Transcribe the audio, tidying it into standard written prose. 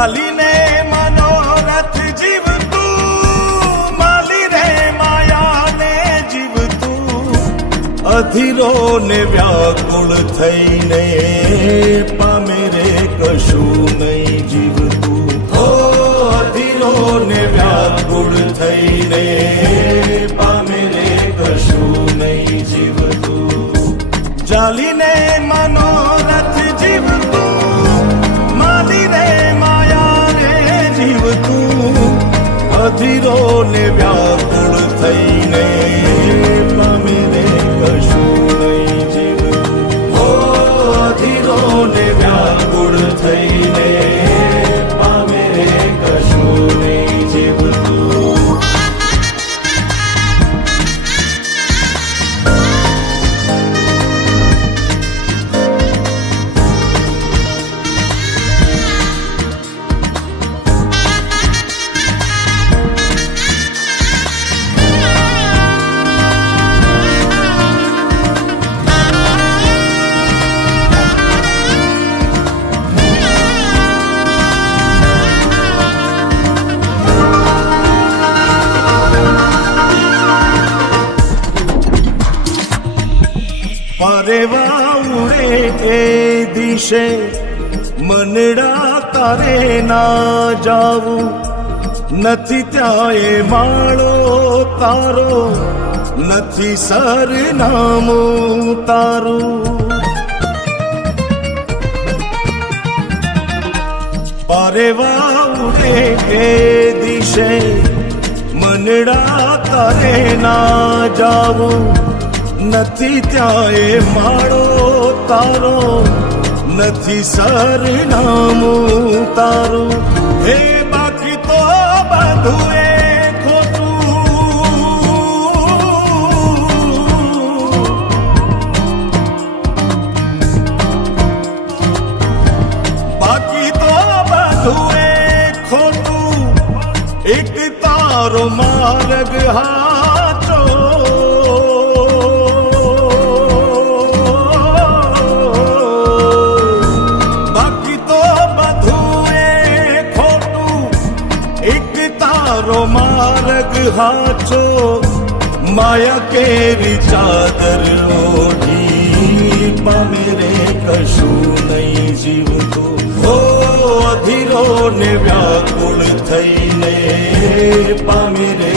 ચાલીને મનોરથ જીવતું, માલી રે માયાને જીવતું, અધીરો ને વ્યાકુળ થઈને પામે રે કશું નહીં જીવતું. ઓ અધીરો ને વ્યાકુળ થઈને પામે રે કશું નહીં જીવતું. ચાલીને મનોરથ જીવતું, માલી રે માયા રે જીવતું, અધીરો ને વ્યાકુળ થઈને પામે રે કશું નહીં જીવતું. ઓ અધીરો ને વ્યાકુળ થઈને પામે રે કશું નહીં જીવતું. પરેવા ઉડે એ દિશે મનડા તારે ના જાવું, નથી ત્યાં એ માળો તારો, નથી સરનામું તારું. પરેવા ઉડે એ દિશે મનડા તારે ના જાવું, નથી ત્યાં એ માળો તારો, નથી સરનામું તારું. હે બાકી તો બધું એ ખોટું, બાકી તો બધું એ ખોટું, એક તારો માર્ગ હાચો. માર્ગ હાચો, માયા કેરી ચાદર ઓઢી પામે રે કશું નહીં જીવતું. ઓ અધીરો ને વ્યાકુળ થઈને પામે રે